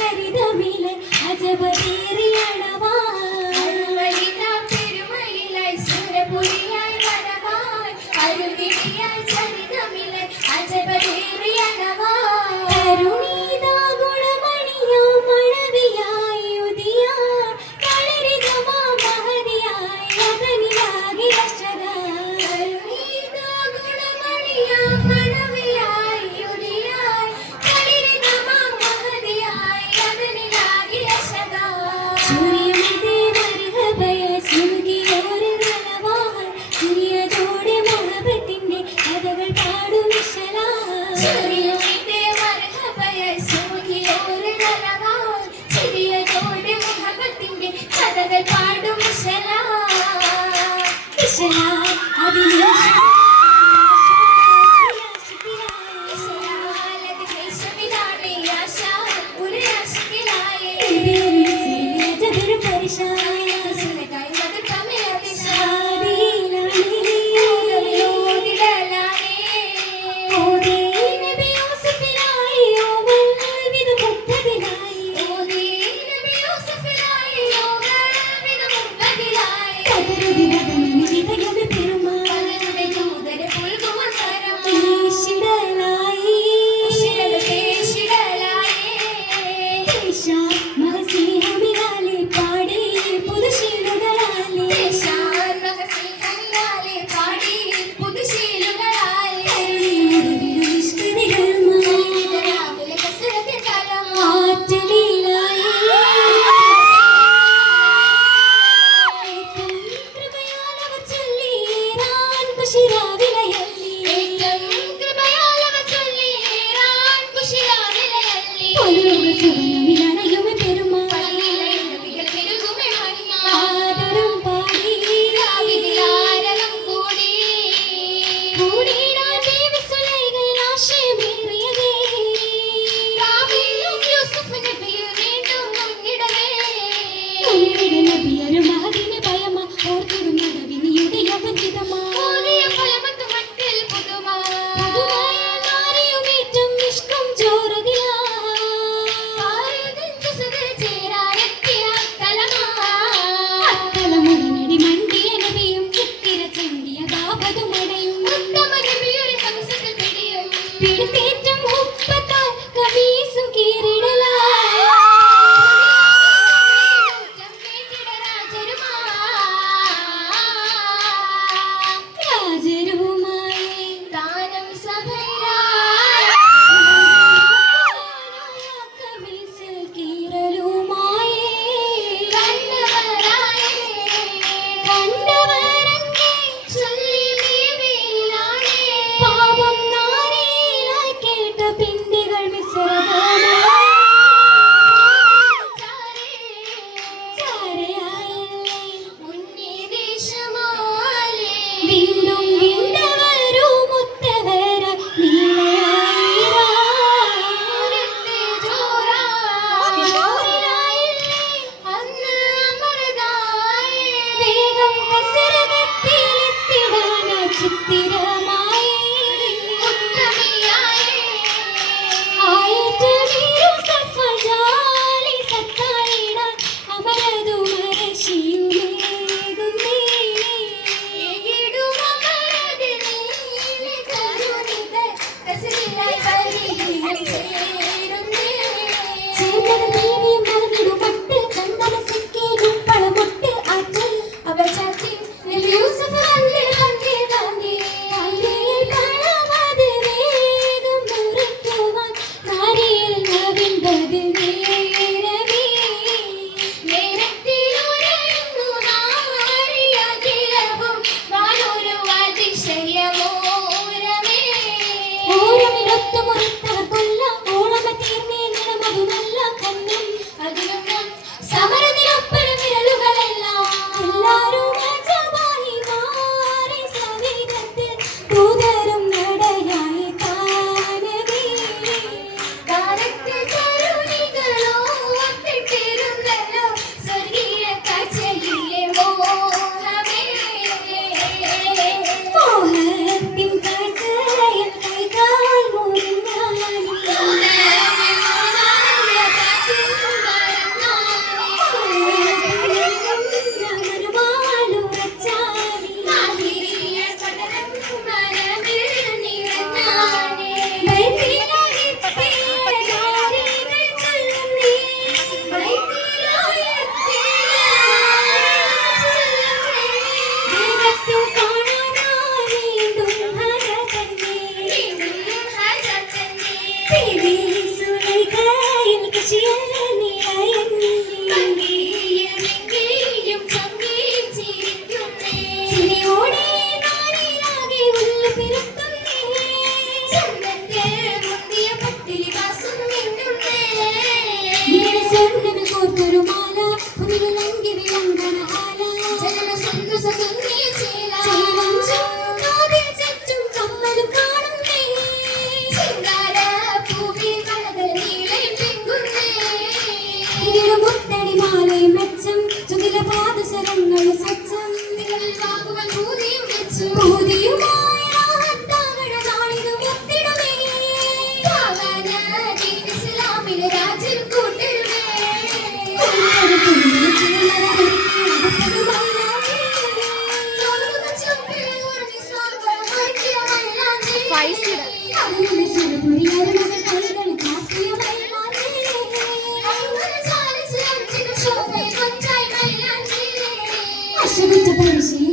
ചരിതമിലെ അജബേറിയണവാ പെരുമയിലായി സുരപുരിയായി വരവായി അരുവിയായി ചരിതമിലെ അജബേറിയണവാ കരുണീതാ ഗുണമണിയോ മണവിയായി ഉദിയാ കളരിതമാ മഹതിയായി അതനിലാകി രക്ഷതാ കരുണീതാ ഗുണമണിയോ മണവിയായി ഉദിയായി കളരിതമാ മഹതിയായി അതനിലാകി രക്ഷതാ സൂര്യമിതേ മർഹബയ സുമുഖിയോര് നനവാൻ ചിരിയതോടെ മഹബത്തിന്റെ കഥകൾ പാടും വിശലാ സൂര്യമിതേ മർഹബയ സുമുഖിയോര് നനവാൻ ചിരിയതോടെ മുഹബത്തിന്റെ കഥകൾ പാടും വിശലാ വിശലാ അതിലെ സ്വർണ്ണവിൽ കോർത്തൊരു മാല കുതിരലങ്കി വിളങ്കണ ആല ജനന സന്തോഷ കുന്നിയ ചേല ചേലഞ്ചും കാതിൽ ചുറ്റും കമ്മലും കാണുന്നേ ശൃംഗാര പൂവിൽ വളകൾ നീളയും പിങ്കുന്നേ മുത്തടി മാലയും മെച്ചം ചുകില പാദസരങ്ങൾ സച്ചം നിങ്ങളിൽ വാങ്ങുവാൻ ഭൂതിയും വെച്ചു ഭൂതിയുമായി രാഹത്താകണ നാളിതു മുത്തിടുമേ പാവാന ദീൻ ഇസ്ലാമിലെ രാജ്യം കൂട്ടരുമേ ഒരു തുള്ളി ചില്ലറ